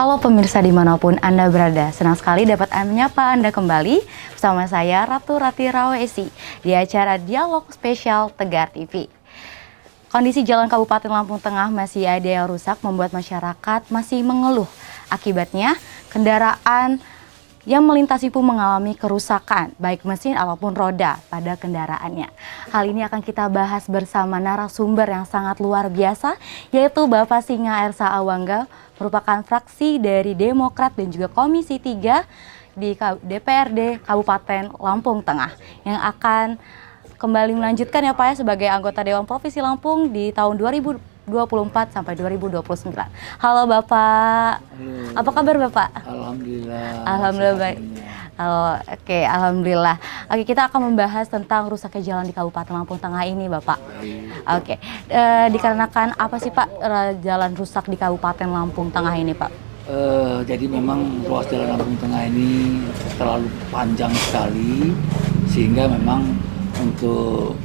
Halo pemirsa dimanapun Anda berada, senang sekali dapat menyapa Anda kembali bersama saya Ratu Rati Rawesi di acara Dialog Spesial Tegar TV. Kondisi jalan Kabupaten Lampung Tengah masih ada yang rusak membuat masyarakat masih mengeluh. Akibatnya kendaraan yang melintasi pun mengalami kerusakan, baik mesin ataupun roda pada kendaraannya. Hal ini akan kita bahas bersama narasumber yang sangat luar biasa, yaitu Bapak Singa Ersa Awangga, merupakan fraksi dari Demokrat dan juga Komisi 3 di DPRD Kabupaten Lampung Tengah, yang akan kembali melanjutkan ya Pak ya sebagai anggota Dewan Provinsi Lampung di tahun 2024 sampai 2029. Halo Bapak. Halo. Apa kabar Bapak? Alhamdulillah. Alhamdulillah baik. Halo, oke, alhamdulillah. Oke, kita akan membahas tentang rusaknya jalan di Kabupaten Lampung Tengah ini, Bapak. Oke, dikarenakan apa sih Pak jalan rusak di Kabupaten Lampung Tengah ini, Pak? Jadi memang ruas jalan Lampung Tengah ini terlalu panjang sekali, sehingga memang untuk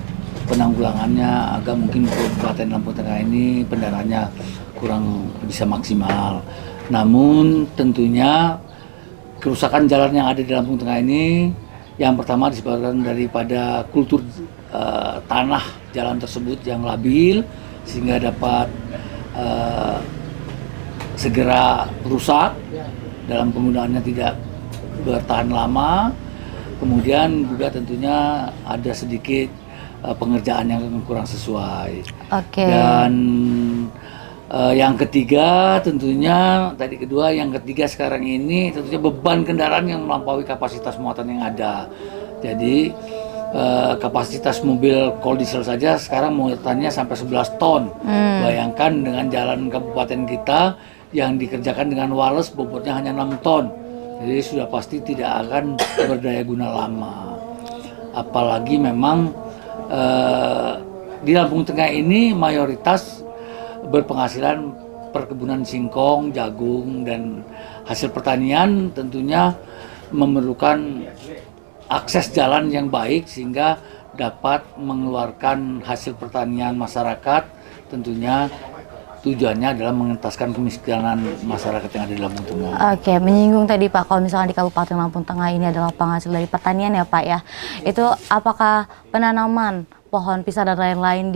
penanggulangannya agak mungkin Kabupaten Lampung Tengah ini pendaraannya kurang bisa maksimal. Namun tentunya kerusakan jalan yang ada di Lampung Tengah ini yang pertama disebabkan daripada kultur tanah jalan tersebut yang labil, sehingga dapat segera rusak dalam penggunaannya, tidak bertahan lama. Kemudian juga tentunya ada sedikit pengerjaan yang kurang sesuai. Oke. Dan yang ketiga tentunya, yang ketiga sekarang ini tentunya beban kendaraan yang melampaui kapasitas muatan yang ada. Jadi kapasitas mobil kol diesel saja sekarang muatannya sampai 11 ton. Bayangkan dengan jalan kabupaten kita yang dikerjakan dengan wales bobotnya hanya 6 ton. Jadi sudah pasti tidak akan berdaya guna lama. Apalagi memang di Lampung Tengah ini mayoritas berpenghasilan perkebunan singkong, jagung, dan hasil pertanian tentunya memerlukan akses jalan yang baik sehingga dapat mengeluarkan hasil pertanian masyarakat. Tentunya tujuannya adalah mengentaskan kemiskinan masyarakat yang ada di Lampung Tengah. Oke, menyinggung tadi Pak, kalau misalnya di Kabupaten Lampung Tengah ini adalah penghasil dari pertanian ya Pak ya, itu apakah penanaman pohon pisang dan lain-lain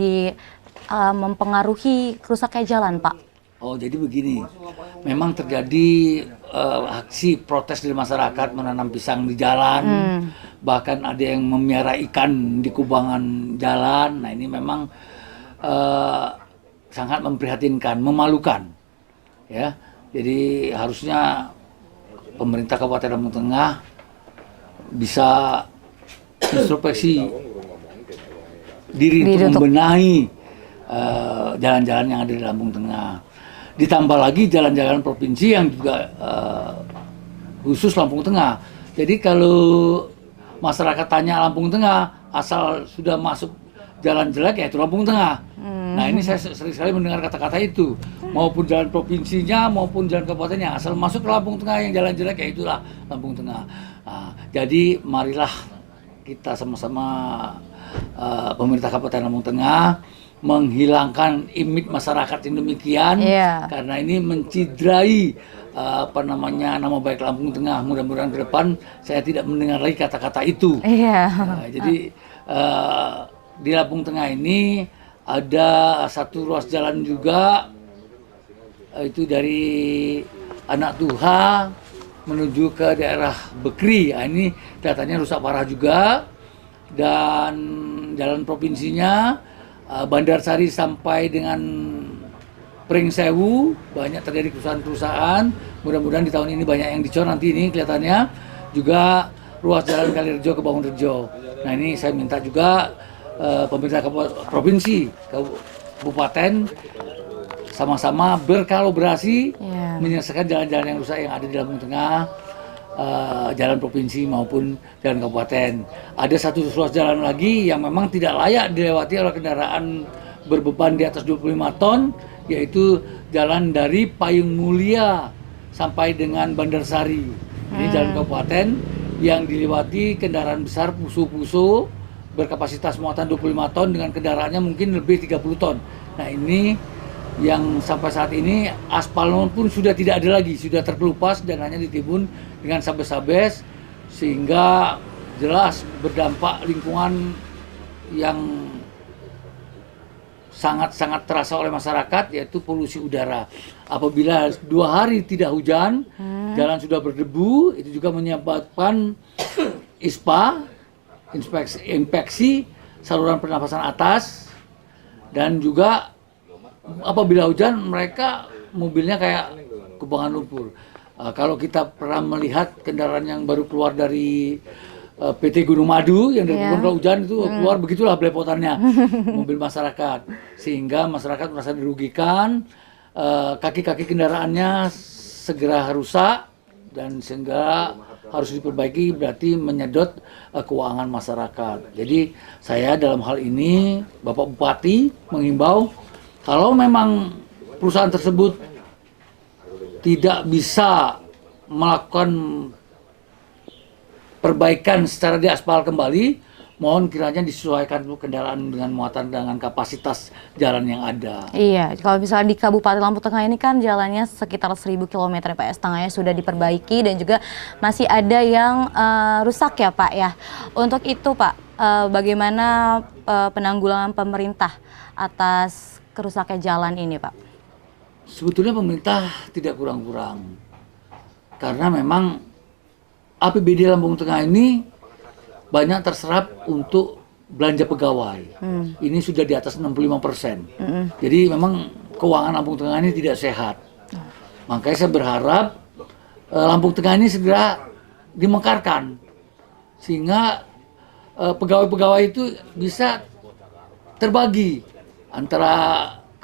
mempengaruhi rusaknya jalan Pak? Oh, jadi begini, memang terjadi aksi protes dari masyarakat menanam pisang di jalan, bahkan ada yang memelihara ikan di kubangan jalan. Nah ini memang sangat memprihatinkan, memalukan, ya. Jadi harusnya pemerintah Kabupaten Lampung Tengah bisa introspeksi diri untuk membenahi jalan-jalan yang ada di Lampung Tengah. Ditambah lagi jalan-jalan provinsi yang juga khusus Lampung Tengah. Jadi kalau masyarakat tanya Lampung Tengah, asal sudah masuk jalan jelek ya itu Lampung Tengah. Nah ini saya sering sekali mendengar kata-kata itu, maupun jalan provinsinya maupun jalan kabupatennya, asal masuk ke Lampung Tengah yang jalan jelek ya itulah Lampung Tengah. Nah, jadi marilah kita sama-sama pemerintah Kabupaten Lampung Tengah menghilangkan image masyarakat yang demikian, karena ini mencidrai nama baik Lampung Tengah. Mudah-mudahan ke depan saya tidak mendengar lagi kata-kata itu. Jadi di Lampung Tengah ini ada satu ruas jalan juga, itu dari Anak Tuha menuju ke daerah Bekri. Nah, ini datanya rusak parah juga. Dan jalan provinsinya Bandarsari sampai dengan Pringsewu banyak terjadi kerusakan-kerusakan. Mudah-mudahan di tahun ini banyak yang dicor nanti ini kelihatannya. Juga ruas jalan Kalirejo ke Bangunrejo. Nah ini saya minta juga pemerintah provinsi, kabupaten sama-sama berkolaborasi menyelesaikan jalan-jalan yang rusak yang ada di Lampung Tengah, jalan provinsi maupun jalan kabupaten. Ada satu ruas jalan lagi yang memang tidak layak dilewati oleh kendaraan berbeban di atas 25 ton, yaitu jalan dari Payung Mulia sampai dengan Bandarsari. Ini jalan kabupaten yang dilewati kendaraan besar puso-puso berkapasitas muatan 25 ton dengan kendaraannya mungkin lebih 30 ton. Nah ini yang sampai saat ini aspal pun sudah tidak ada lagi, sudah terkelupas dan hanya ditimbun dengan sabes-sabes, sehingga jelas berdampak lingkungan yang sangat-sangat terasa oleh masyarakat, yaitu polusi udara. Apabila 2 hari tidak hujan, jalan sudah berdebu, itu juga menyebabkan ISPA, infeksi saluran pernapasan atas, dan juga apabila hujan mereka mobilnya kayak kubangan lumpur. Kalau kita pernah melihat kendaraan yang baru keluar dari PT Gunung Madu yang dari kalau hujan itu keluar begitulah belepotannya mobil masyarakat, sehingga masyarakat merasa dirugikan, kaki-kaki kendaraannya segera rusak dan sehingga harus diperbaiki, berarti menyedot keuangan masyarakat. Jadi saya dalam hal ini Bapak Bupati menghimbau, kalau memang perusahaan tersebut tidak bisa melakukan perbaikan secara diaspal kembali, mohon kiranya disesuaikan dulu kendaraan dengan muatan dengan kapasitas jalan yang ada. Iya, kalau misalnya di Kabupaten Lampung Tengah ini kan jalannya sekitar 1.000 km ya Pak, setengahnya sudah diperbaiki dan juga masih ada yang rusak ya Pak ya. Untuk itu Pak, bagaimana penanggulangan pemerintah atas kerusaknya jalan ini Pak? Sebetulnya pemerintah tidak kurang-kurang, karena memang APBD Lampung Tengah ini banyak terserap untuk belanja pegawai. Ini sudah di atas 65%. Jadi memang keuangan Lampung Tengah ini tidak sehat. Makanya saya berharap Lampung Tengah ini segera dimekarkan, sehingga pegawai-pegawai itu bisa terbagi antara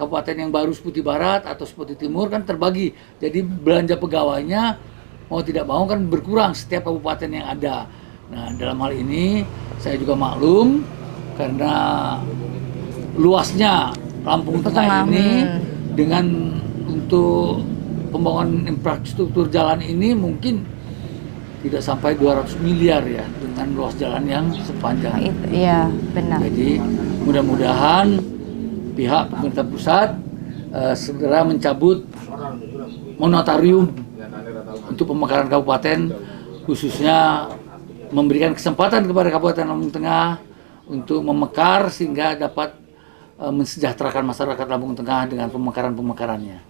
kabupaten yang baru seperti Barat atau seperti Timur, kan terbagi. Jadi belanja pegawainya mau tidak mau kan berkurang setiap kabupaten yang ada. Nah, dalam hal ini saya juga maklum karena luasnya Lampung Tengah ini dengan untuk pembangunan infrastruktur jalan ini mungkin tidak sampai 200 miliar ya, dengan luas jalan yang sepanjang itu. Iya, benar. Jadi mudah-mudahan pihak pemerintah pusat segera mencabut moratorium untuk pemekaran kabupaten, khususnya memberikan kesempatan kepada Kabupaten Lampung Tengah untuk memekar sehingga dapat mensejahterakan masyarakat Lampung Tengah dengan pemekaran-pemekarannya.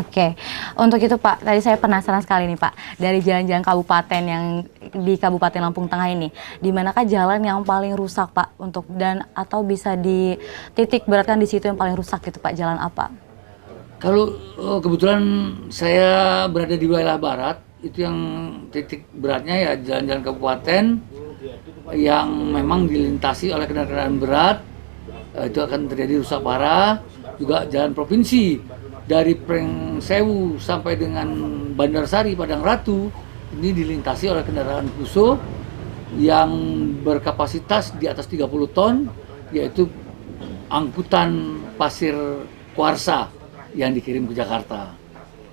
Oke, untuk itu Pak, tadi saya penasaran sekali nih Pak, dari jalan-jalan kabupaten yang di Kabupaten Lampung Tengah ini, di manakah jalan yang paling rusak Pak, untuk dan atau bisa dititik beratkan di situ yang paling rusak gitu Pak, jalan apa? Kalau kebetulan saya berada di wilayah Barat, itu yang titik beratnya ya jalan-jalan kabupaten yang memang dilintasi oleh kendaraan berat, itu akan terjadi rusak parah. Juga jalan provinsi dari Prengsewu sampai dengan Bandar Sari Padang Ratu ini dilintasi oleh kendaraan Fuso yang berkapasitas di atas 30 ton, yaitu angkutan pasir kuarsa yang dikirim ke Jakarta.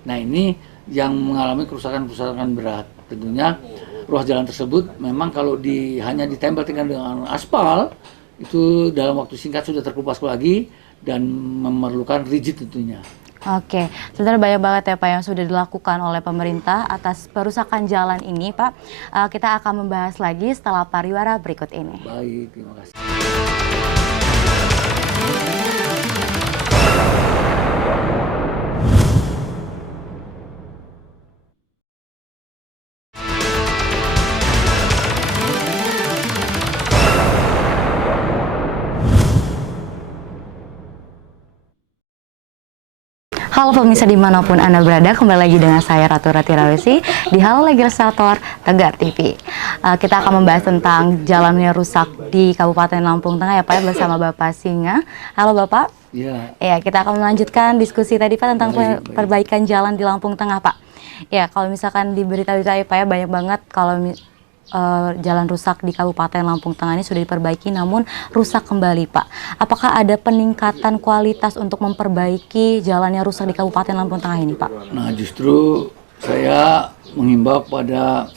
Nah, ini yang mengalami kerusakan-kerusakan berat. Tentunya ruas jalan tersebut memang kalau hanya ditempel dengan aspal, itu dalam waktu singkat sudah terkelupas lagi dan memerlukan rigid tentunya. Oke, sebenarnya banyak banget ya Pak yang sudah dilakukan oleh pemerintah atas perusakan jalan ini Pak. Kita akan membahas lagi setelah pariwara berikut ini. Baik, terima kasih. Halo pemirsa dimanapun Anda berada, kembali lagi dengan saya Ratu Rati Rawesi di Halo Legislator Tegar TV. Kita akan membahas tentang jalannya rusak di Kabupaten Lampung Tengah ya Pak, bersama Bapak Singa. Halo Bapak. Ya. Ya, kita akan melanjutkan diskusi tadi Pak tentang perbaikan jalan di Lampung Tengah Pak. Ya, kalau misalkan di berita-berita ya Pak ya, banyak banget kalau jalan rusak di Kabupaten Lampung Tengah ini sudah diperbaiki namun rusak kembali Pak. Apakah ada peningkatan kualitas untuk memperbaiki jalannya rusak di Kabupaten Lampung Tengah ini Pak? Nah, justru saya menghimbau pada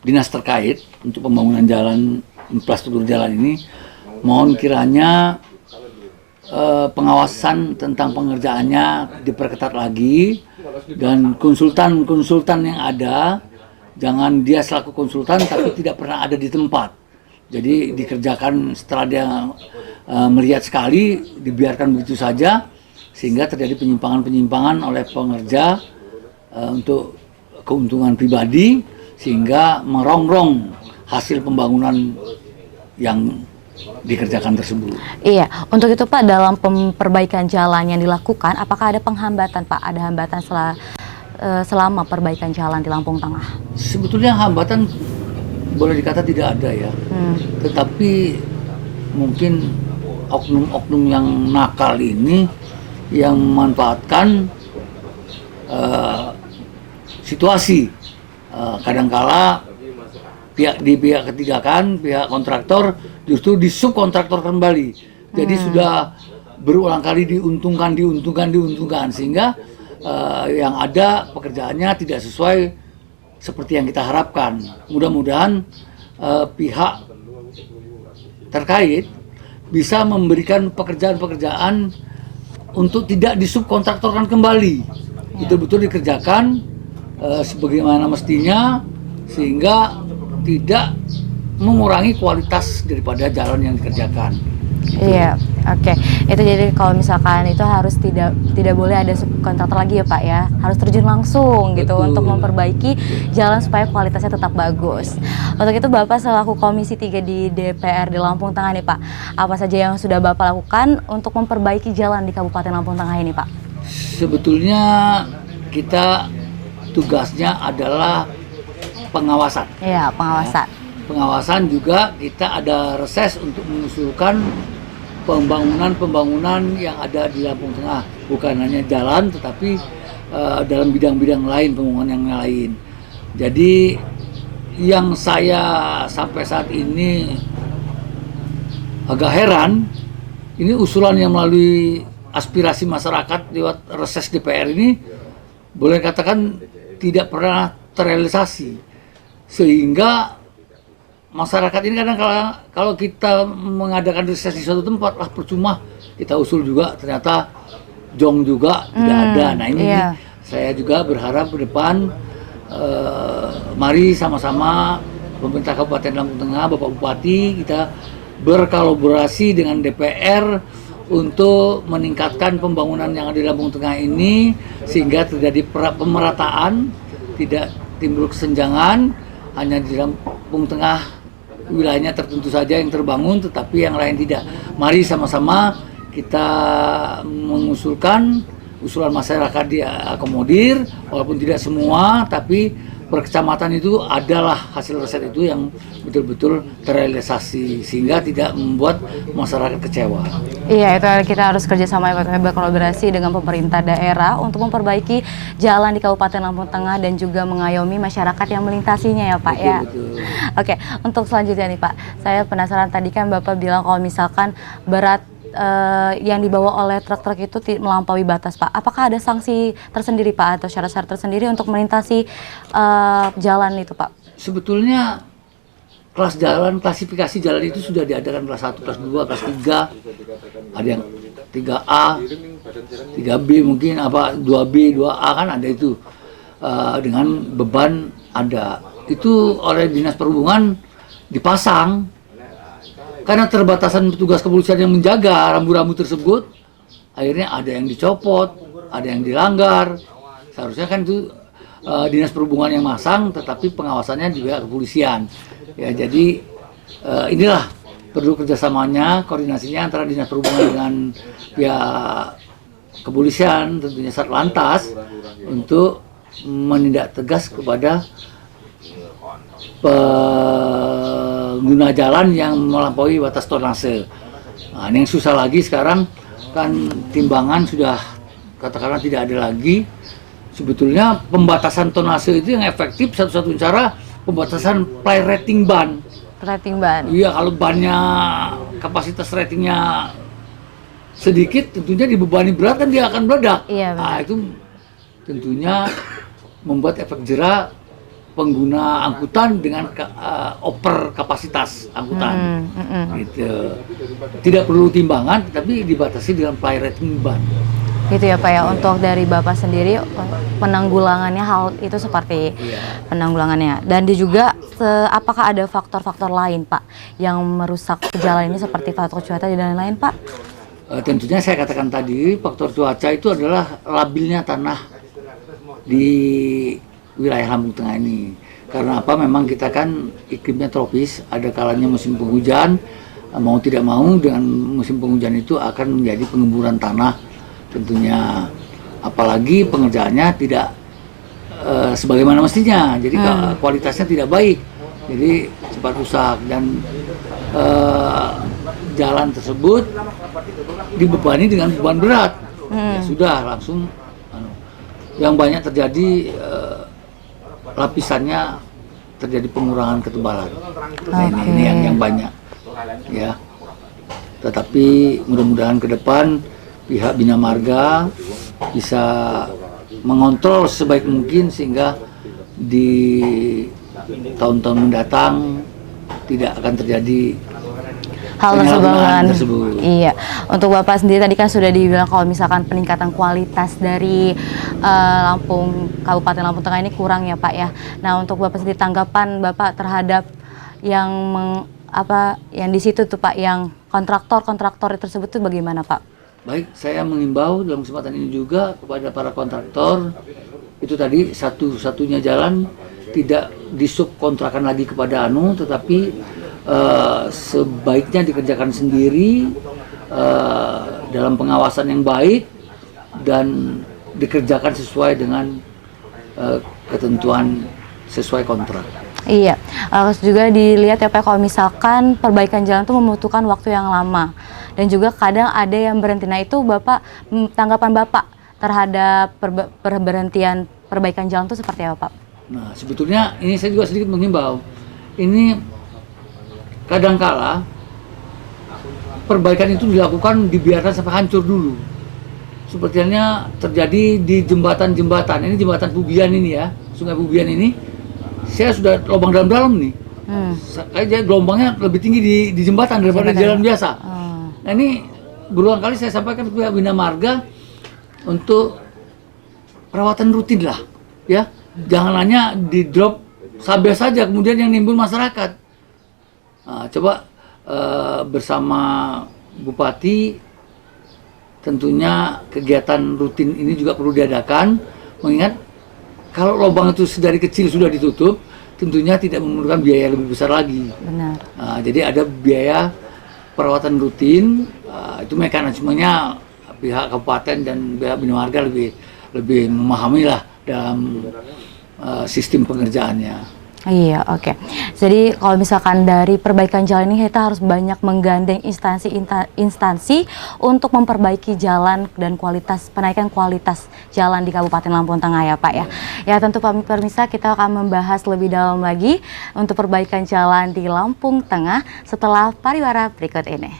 dinas terkait untuk pembangunan jalan, infrastruktur jalan ini, mohon kiranya pengawasan tentang pengerjaannya diperketat lagi, dan konsultan-konsultan yang ada jangan dia selaku konsultan tapi tidak pernah ada di tempat. Jadi dikerjakan setelah dia melihat sekali, dibiarkan begitu saja sehingga terjadi penyimpangan-penyimpangan oleh pengerja untuk keuntungan pribadi, sehingga merongrong hasil pembangunan yang dikerjakan tersebut. Iya, untuk itu Pak, dalam perbaikan jalan yang dilakukan, apakah ada penghambatan Pak? Ada hambatan selama perbaikan jalan di Lampung Tengah? Sebetulnya hambatan boleh dikata tidak ada ya, tetapi mungkin oknum-oknum yang nakal ini yang memanfaatkan situasi. Kadangkala pihak ketiga kan, pihak kontraktor justru disubkontraktor kembali. Jadi sudah berulang kali diuntungkan sehingga yang ada pekerjaannya tidak sesuai seperti yang kita harapkan. Mudah-mudahan pihak terkait bisa memberikan pekerjaan-pekerjaan untuk tidak disubkontraktorkan kembali, betul-betul dikerjakan sebagaimana mestinya, sehingga tidak mengurangi kualitas daripada jalan yang dikerjakan. Iya, oke. Itu jadi kalau misalkan itu harus tidak boleh ada subkontraktor lagi ya Pak ya, harus terjun langsung gitu untuk memperbaiki jalan supaya kualitasnya tetap bagus. Untuk itu Bapak selaku Komisi 3 di DPR di Lampung Tengah nih Pak, apa saja yang sudah Bapak lakukan untuk memperbaiki jalan di Kabupaten Lampung Tengah ini Pak? Sebetulnya kita tugasnya adalah pengawasan. Iya, pengawasan. Pengawasan juga kita ada reses untuk mengusulkan pembangunan yang ada di Lampung Tengah, bukan hanya jalan tetapi dalam bidang-bidang lain, pembangunan yang lain. Jadi yang saya sampai saat ini agak heran, ini usulan yang melalui aspirasi masyarakat lewat reses DPR ini boleh katakan tidak pernah terrealisasi, sehingga masyarakat ini kadang kalau kita mengadakan reses di suatu tempat, percuma kita usul juga ternyata jong juga tidak ada. Nah ini saya juga berharap ke depan mari sama-sama pemerintah Kabupaten Lampung Tengah, Bapak Bupati, kita berkolaborasi dengan DPR untuk meningkatkan pembangunan yang ada di Lampung Tengah ini sehingga terjadi pemerataan, tidak timbul kesenjangan. Hanya di Lampung Tengah wilayahnya tertentu saja yang terbangun, tetapi yang lain tidak. Mari sama-sama kita mengusulkan usulan masyarakat diakomodir, walaupun tidak semua, tapi per kecamatan itu adalah hasil riset itu yang betul-betul terrealisasi sehingga tidak membuat masyarakat kecewa. Iya, itu kita harus kerjasama berkolaborasi dengan pemerintah daerah untuk memperbaiki jalan di Kabupaten Lampung Tengah dan juga mengayomi masyarakat yang melintasinya ya Pak. Betul, ya. betul. Oke, untuk selanjutnya nih Pak, saya penasaran, tadi kan Bapak bilang kalau misalkan berat yang dibawa oleh truk-truk itu melampaui batas Pak. Apakah ada sanksi tersendiri Pak atau syarat-syarat tersendiri untuk melintasi jalan itu Pak? Sebetulnya klasifikasi jalan itu sudah diadakan kelas 1, kelas 2, kelas 3. Ada yang 3A, 3B mungkin, 2B, 2A kan ada itu. Dengan beban ada. Itu oleh Dinas Perhubungan dipasang. Karena terbatasan petugas kepolisian yang menjaga rambu-rambu tersebut, akhirnya ada yang dicopot, ada yang dilanggar. Seharusnya kan itu Dinas Perhubungan yang masang, tetapi pengawasannya juga kepolisian. Ya, jadi inilah perlu kerjasamanya, koordinasinya antara Dinas Perhubungan dengan pihak kepolisian, tentunya Satlantas, untuk menindak tegas kepada pengguna jalan yang melampaui batas tonnase. Nah, yang susah lagi sekarang kan timbangan sudah katakanlah tidak ada lagi. Sebetulnya pembatasan tonnase itu yang efektif satu-satunya cara pembatasan ply rating ban. Rating ban. Iya, kalau bannya kapasitas ratingnya sedikit, tentunya dibebani berat kan dia akan meledak. Iya, nah, itu tentunya membuat efek jera pengguna angkutan dengan over kapasitas angkutan. Gitu. Tidak perlu timbangan, tapi dibatasi dengan fly rating ban. Gitu ya Pak ya, untuk dari Bapak sendiri penanggulangannya hal itu seperti penanggulangannya. Dan juga apakah ada faktor-faktor lain Pak yang merusak jalan ini seperti faktor cuaca dan lain-lain Pak? Tentunya saya katakan tadi faktor cuaca itu adalah labilnya tanah di wilayah Lampung Tengah ini. Karena apa? Memang kita kan iklimnya tropis, ada kalanya musim penghujan, mau tidak mau dengan musim penghujan itu akan menjadi pengemburan tanah tentunya. Apalagi pengerjaannya tidak sebagaimana mestinya, jadi kualitasnya tidak baik, jadi cepat rusak dan jalan tersebut dibebani dengan beban berat. Ya sudah langsung yang banyak terjadi lapisannya terjadi pengurangan ketebalan. Nah, ini yang banyak ya. Tetapi mudah-mudahan ke depan pihak Bina Marga bisa mengontrol sebaik mungkin sehingga di tahun-tahun mendatang tidak akan terjadi hal tersebut. Iya. Untuk Bapak sendiri tadi kan sudah dibilang kalau misalkan peningkatan kualitas dari Kabupaten Lampung Tengah ini kurang ya Pak ya. Nah, untuk Bapak sendiri tanggapan Bapak terhadap yang yang di situ tuh Pak, yang kontraktor tersebut tuh bagaimana Pak? Baik, saya mengimbau dalam kesempatan ini juga kepada para kontraktor, itu tadi satu-satunya jalan tidak disubkontrakan lagi kepada tetapi sebaiknya dikerjakan sendiri dalam pengawasan yang baik dan dikerjakan sesuai dengan ketentuan sesuai kontrak. Iya, juga dilihat ya Pak, kalau misalkan perbaikan jalan itu membutuhkan waktu yang lama dan juga kadang ada yang berhenti. Nah itu Bapak, tanggapan Bapak terhadap perberhentian perbaikan jalan itu seperti apa Pak? Nah sebetulnya ini saya juga sedikit mengimbau, ini kadangkala perbaikan itu dilakukan dibiarkan sampai hancur dulu. Sepertinya terjadi di jembatan-jembatan. Ini jembatan Pubian ini ya, Sungai Pubian ini. Saya sudah lubang dalam-dalam nih. Kayaknya gelombangnya lebih tinggi di jembatan daripada di jalan biasa. Nah ini berulang kali saya sampaikan ke pihak Bina Marga untuk perawatan rutin lah, ya. Jangan hanya di drop sabar saja kemudian yang nimbul masyarakat. Nah, coba bersama Bupati tentunya kegiatan rutin ini juga perlu diadakan, mengingat kalau lubang itu dari kecil sudah ditutup, tentunya tidak memerlukan biaya lebih besar lagi. Benar. Nah, jadi ada biaya perawatan rutin, itu mekanismenya pihak kabupaten dan pihak Bina Marga lebih memahami lah dalam sistem pengerjaannya. Iya, oke. Jadi kalau misalkan dari perbaikan jalan ini kita harus banyak menggandeng instansi untuk memperbaiki jalan dan penaikan kualitas jalan di Kabupaten Lampung Tengah ya Pak ya. Ya tentu Pak Permisa, kita akan membahas lebih dalam lagi untuk perbaikan jalan di Lampung Tengah setelah pariwara berikut ini.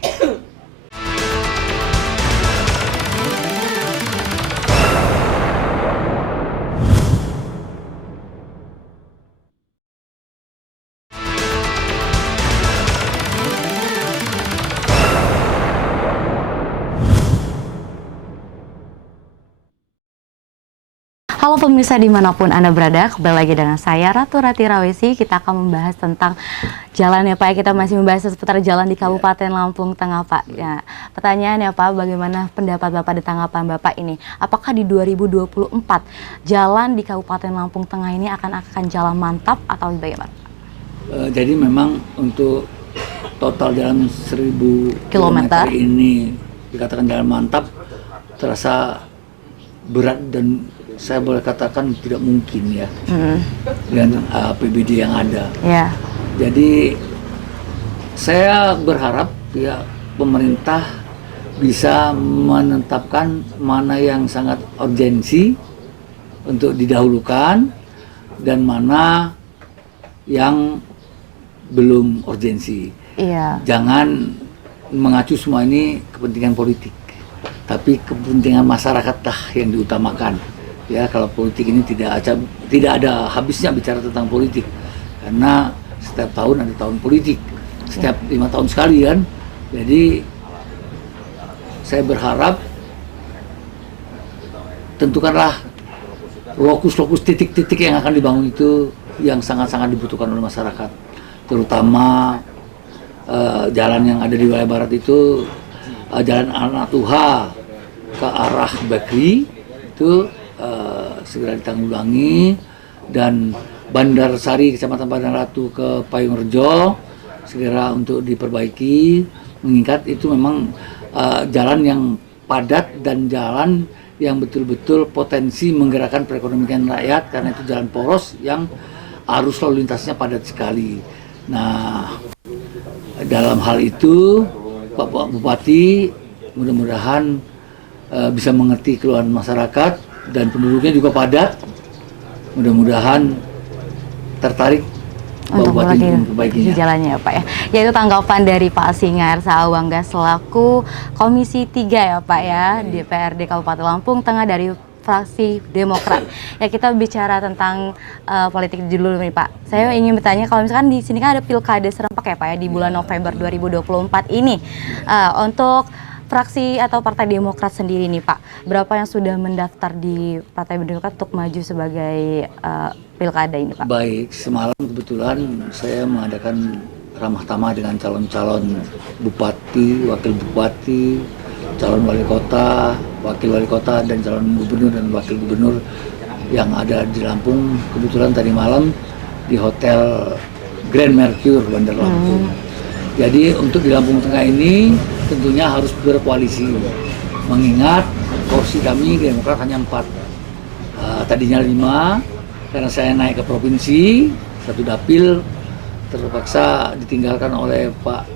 Halo pemirsa dimanapun Anda berada, kembali lagi dengan saya Ratu Rati Rawesi. Kita akan membahas tentang jalan ya Pak, kita masih membahas seputar jalan di Kabupaten Lampung Tengah Pak. Ya, pertanyaan ya Pak, bagaimana pendapat Bapak dan tanggapan Bapak ini? Apakah di 2024 jalan di Kabupaten Lampung Tengah ini akan jalan mantap atau bagaimana? Jadi memang untuk total jalan 1000 kilometer ini dikatakan jalan mantap terasa berat dan saya boleh katakan tidak mungkin ya dengan APBD yang ada. Yeah. Jadi saya berharap ya pemerintah bisa menetapkan mana yang sangat urgensi untuk didahulukan dan mana yang belum urgensi. Yeah. Jangan mengacu semua ini kepentingan politik, tapi kepentingan masyarakatlah yang diutamakan. Ya, kalau politik ini tidak ada habisnya bicara tentang politik, karena setiap tahun ada tahun politik, setiap 5 tahun sekali kan. Jadi saya berharap tentukanlah lokus-lokus titik-titik yang akan dibangun itu yang sangat-sangat dibutuhkan oleh masyarakat, terutama jalan yang ada di wilayah barat itu, jalan Al-Natuha ke arah Bakri itu segera ditanggulangi, dan Bandar Sari Kecamatan Padang Ratu ke Payung Rejo segera untuk diperbaiki, mengingat itu memang jalan yang padat dan jalan yang betul-betul potensi menggerakkan perekonomian rakyat, karena itu jalan poros yang arus lalu lintasnya padat sekali. Nah, dalam hal itu Bapak Bupati mudah-mudahan bisa mengerti keluhan masyarakat, dan penduduknya juga padat. Mudah-mudahan tertarik untuk memperbaikinya jalannya ya Pak ya. Yaitu tanggapan dari Pak Singar Sawangga selaku Komisi 3 ya Pak ya, DPRD Kabupaten Lampung Tengah dari fraksi Demokrat. Ya, kita bicara tentang politik dulu nih Pak. Saya ingin bertanya, kalau misalkan di sini kan ada pilkada serentak ya Pak ya di bulan November 2024 ini. Untuk fraksi atau Partai Demokrat sendiri nih Pak, berapa yang sudah mendaftar di Partai Demokrat untuk maju sebagai pilkada ini Pak? Baik, semalam kebetulan saya mengadakan ramah tamah dengan calon-calon bupati, wakil bupati, calon wali kota, wakil wali kota, dan calon gubernur dan wakil gubernur yang ada di Lampung. Kebetulan tadi malam di Hotel Grand Mercure Bandar Lampung. Jadi untuk di Lampung Tengah ini tentunya harus berkoalisi, mengingat kursi kami Demokrat hanya 4, tadinya 5, karena saya naik ke provinsi, 1 dapil terpaksa ditinggalkan oleh Pak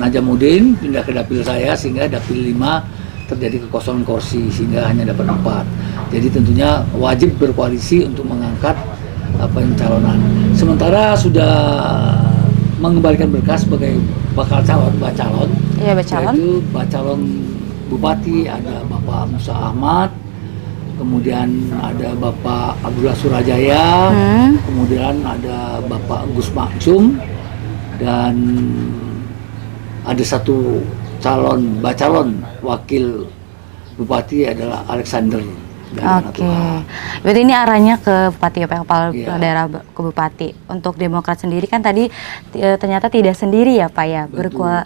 Najamuddin, pindah ke dapil saya, sehingga dapil 5 terjadi kekosongan kursi, sehingga hanya dapat 4. Jadi tentunya wajib berkoalisi untuk mengangkat pencalonan. Sementara sudah mengembalikan berkas sebagai bacalon, Iya, bacalon. yaitu bacalon bupati ada Bapak Musa Ahmad, kemudian ada Bapak Abdullah Surajaya, kemudian ada Bapak Gus Maksum, dan ada 1 bacalon wakil bupati adalah Alexander. Oke, berarti ini arahnya ke bupati ya Pak, kepala daerah ke bupati. Untuk Demokrat sendiri kan tadi ternyata tidak sendiri ya Pak ya, Tentunya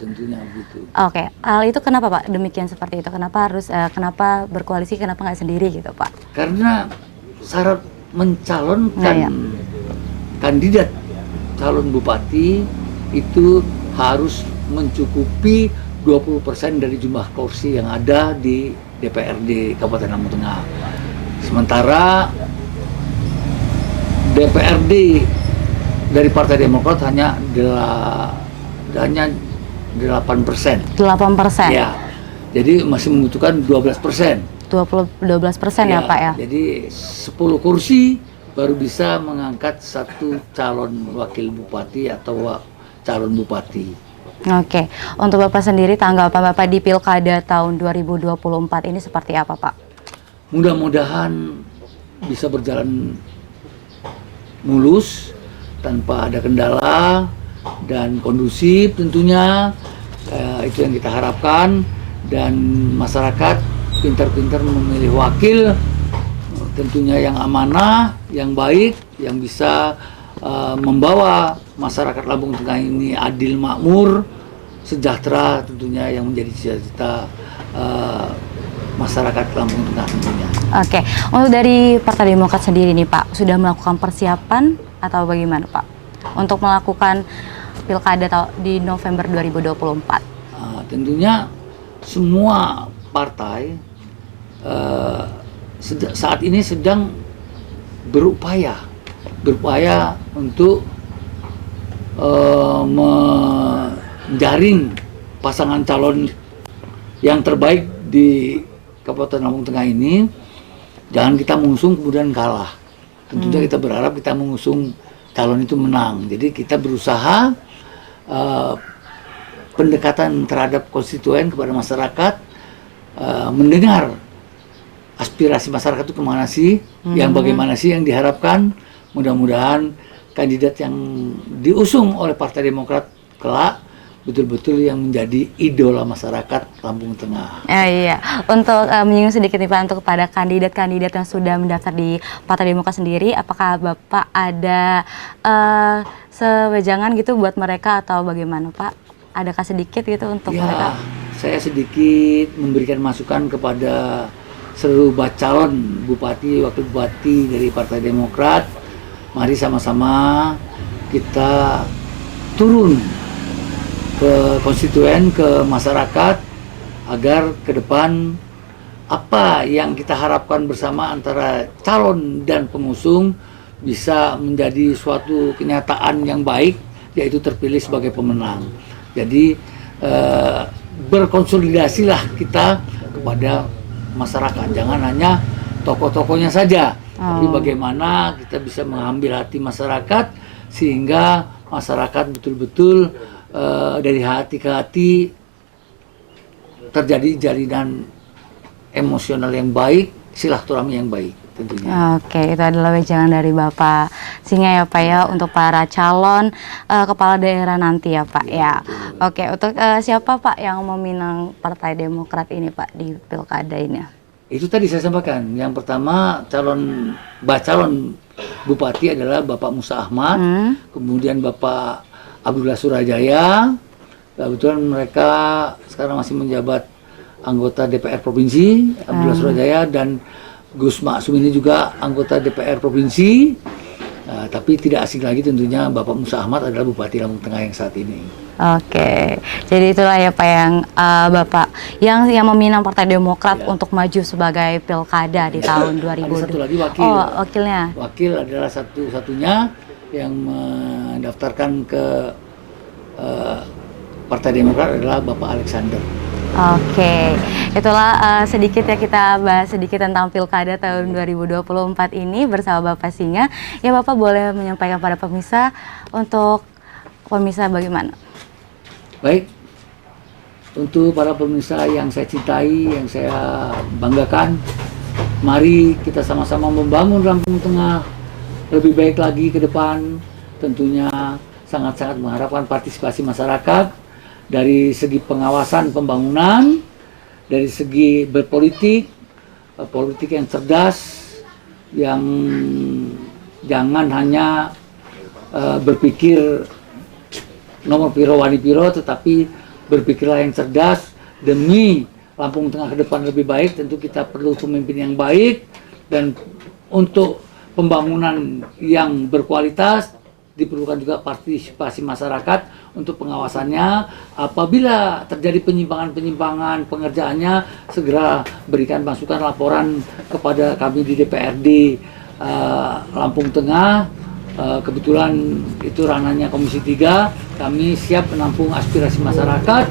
begitu. Oke, hal itu kenapa Pak demikian seperti itu? Kenapa harus kenapa berkoalisi, kenapa nggak sendiri gitu Pak? Karena syarat mencalonkan kandidat calon bupati itu harus mencukupi 20% dari jumlah kursi yang ada di DPRD Kabupaten Lampung Tengah. Sementara DPRD dari Partai Demokrat hanya 8%. 8%. Ya, jadi masih membutuhkan 12%. 12% ya Pak ya. Jadi 10 kursi baru bisa mengangkat 1 calon wakil bupati atau calon bupati. Oke, untuk Bapak sendiri tanggapan Bapak di Pilkada tahun 2024 ini seperti apa Pak? Mudah-mudahan bisa berjalan mulus tanpa ada kendala dan kondusif tentunya, itu yang kita harapkan, dan masyarakat pintar-pintar memilih wakil tentunya yang amanah, yang baik, yang bisa membawa masyarakat Lampung Tengah ini adil, makmur, sejahtera, tentunya yang menjadi cita-cita masyarakat Lampung Tengah tentunya. Oke, untuk dari Partai Demokrat sendiri nih Pak, sudah melakukan persiapan atau bagaimana Pak untuk melakukan pilkada di November 2024? Tentunya semua partai saat ini sedang berupaya untuk menjaring pasangan calon yang terbaik di Kabupaten Lampung Tengah ini. Jangan kita mengusung kemudian kalah. Tentunya kita berharap kita mengusung calon itu menang. Jadi kita berusaha pendekatan terhadap konstituen kepada masyarakat, mendengar aspirasi masyarakat itu kemana sih, yang bagaimana sih yang diharapkan. Mudah-mudahan kandidat yang diusung oleh Partai Demokrat kelak betul-betul yang menjadi idola masyarakat Lampung Tengah. Iya, untuk menyinggung sedikit nih Pak, untuk kepada kandidat-kandidat yang sudah mendaftar di Partai Demokrat sendiri, apakah Bapak ada sewejangan gitu buat mereka atau bagaimana Pak? Adakah sedikit gitu untuk mereka? Saya sedikit memberikan masukan kepada seluruh calon bupati, wakil bupati dari Partai Demokrat. Mari sama-sama kita turun ke konstituen, ke masyarakat, agar ke depan apa yang kita harapkan bersama antara calon dan pengusung bisa menjadi suatu kenyataan yang baik, yaitu terpilih sebagai pemenang. Jadi berkonsolidasilah kita kepada masyarakat, jangan hanya tokoh-tokohnya saja, tapi bagaimana kita bisa mengambil hati masyarakat sehingga masyarakat betul-betul dari hati ke hati terjadi jalinan emosional yang baik, silaturahmi yang baik tentunya. Oke, itu adalah wejangan dari Bapak Singa ya Pak ya, untuk para calon kepala daerah nanti ya Pak ya. Oke, untuk siapa Pak yang meminang Partai Demokrat ini Pak di pilkada ini? Itu tadi saya sampaikan, yang pertama calon bupati adalah Bapak Musa Ahmad, kemudian Bapak Abdullah Surajaya. Kebetulan mereka sekarang masih menjabat anggota DPR Provinsi, Abdullah Surajaya, dan Gus Maksum ini juga anggota DPR Provinsi. Tapi tidak asing lagi tentunya Bapak Musa Ahmad adalah Bupati Lampung Tengah yang saat ini. Oke, jadi itulah ya Pak yang Bapak yang meminang Partai Demokrat untuk maju sebagai pilkada di tahun 2020. Ada satu lagi wakil. Oh, wakilnya. Wakil adalah satu-satunya yang mendaftarkan ke Partai Demokrat adalah Bapak Alexander. Oke, itulah sedikit ya kita bahas sedikit tentang pilkada tahun 2024 ini bersama Bapak Singa. Ya Bapak boleh menyampaikan pada pemirsa, untuk pemirsa bagaimana? Baik, untuk para pemirsa yang saya cintai, yang saya banggakan, mari kita sama-sama membangun Lampung Tengah lebih baik lagi ke depan. Tentunya sangat-sangat mengharapkan partisipasi masyarakat dari segi pengawasan pembangunan, dari segi berpolitik, politik yang cerdas, yang jangan hanya berpikir nomor piro wani piro, tetapi berpikirlah yang cerdas demi Lampung Tengah ke depan lebih baik. Tentu kita perlu pemimpin yang baik, dan untuk pembangunan yang berkualitas diperlukan juga partisipasi masyarakat untuk pengawasannya. Apabila terjadi penyimpangan-penyimpangan pengerjaannya, segera berikan masukan laporan kepada kami di DPRD Lampung Tengah. Kebetulan itu ranahnya Komisi 3, kami siap menampung aspirasi masyarakat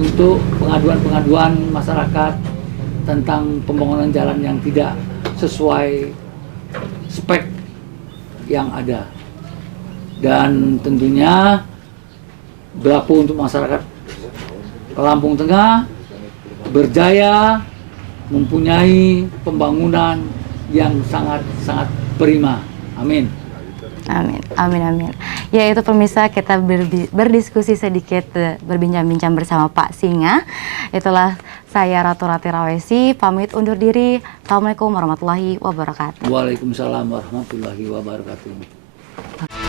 untuk pengaduan-pengaduan masyarakat tentang pembangunan jalan yang tidak sesuai spek yang ada. Dan tentunya berlaku untuk masyarakat Lampung Tengah berjaya mempunyai pembangunan yang sangat-sangat prima. Amin. Amin, amin, amin. Ya itu pemirsa, kita berdiskusi sedikit, berbincang-bincang bersama Pak Singa. Itulah saya Ratu Rati Rawesi, pamit undur diri. Assalamualaikum warahmatullahi wabarakatuh. Waalaikumsalam warahmatullahi wabarakatuh.